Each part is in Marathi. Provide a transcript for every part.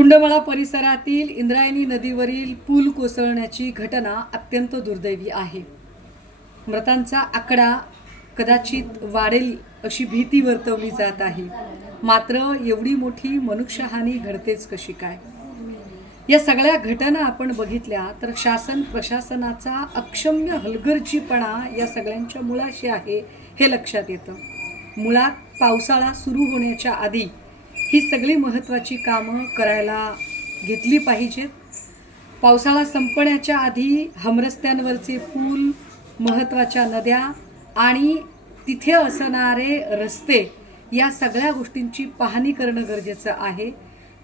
कुंडमळा परिसरातील इंद्रायणी नदीवरील पूल कोसळण्याची घटना अत्यंत दुर्दैवी आहे। मृतांचा आकडा कदाचित वाढेल अशी भीती वर्तवली जात आहे। मात्र एवढी मोठी मनुष्यहानी घडतेच कशी काय? या सगळ्या घटना आपण बघितल्या तर शासन प्रशासनाचा अक्षम्य हलगर्जीपणा या सगळ्यांच्या मुळाशी आहे हे लक्षात येतं। मुळात पावसाळा सुरू होण्याच्या आधी ही सगळी महत्त्वाची कामं करायला घेतली पाहिजेत। पावसाळा संपण्याच्या आधी हमरस्त्यांवरचे पूल, महत्त्वाच्या नद्या आणि तिथे असणारे रस्ते या सगळ्या गोष्टींची पाहणी करणं गरजेचं आहे।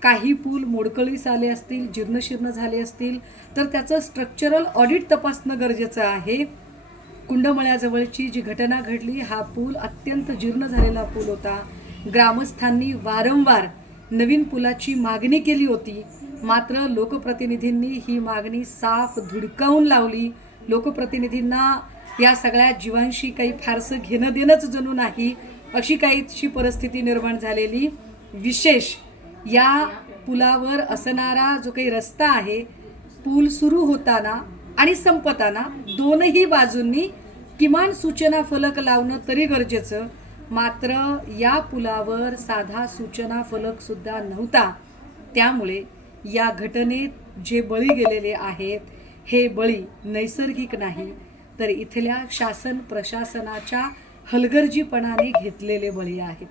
काही पूल मोडकळीस आले असतील, जीर्णशीर्ण झाले असतील तर त्याचं स्ट्रक्चरल ऑडिट तपासणं गरजेचं आहे। कुंडमळ्याजवळची जी घटना घडली, हा पूल अत्यंत जीर्ण झालेला पूल होता। ग्रामस्थांनी वारंवार नवीन पुलाची मागणी केली होती, मात्र लोकप्रतिनिधींनी ही मागणी साफ धुडकावून लावली। लोकप्रतिनिधींना या सगळ्या जीवांशी काही फारसं घेणं देणंच जणू नाही अशी काहीशी परिस्थिती निर्माण झालेली। विशेष या पुलावर असणारा जो काही रस्ता आहे, पूल सुरू होताना आणि संपताना दोनही बाजूंनी किमान सूचना फलक लावणं तरी गरजेचं। मात्र या पुलावर साधा सूचना फलक सुद्धा नव्हता। त्यामुळे या घटनेत जे बळी गेलेले आहेत हे बळी नैसर्गिक नाही तर इथल्या शासन प्रशासनाच्या हलगर्जीपणाने घेतलेले बळी आहेत।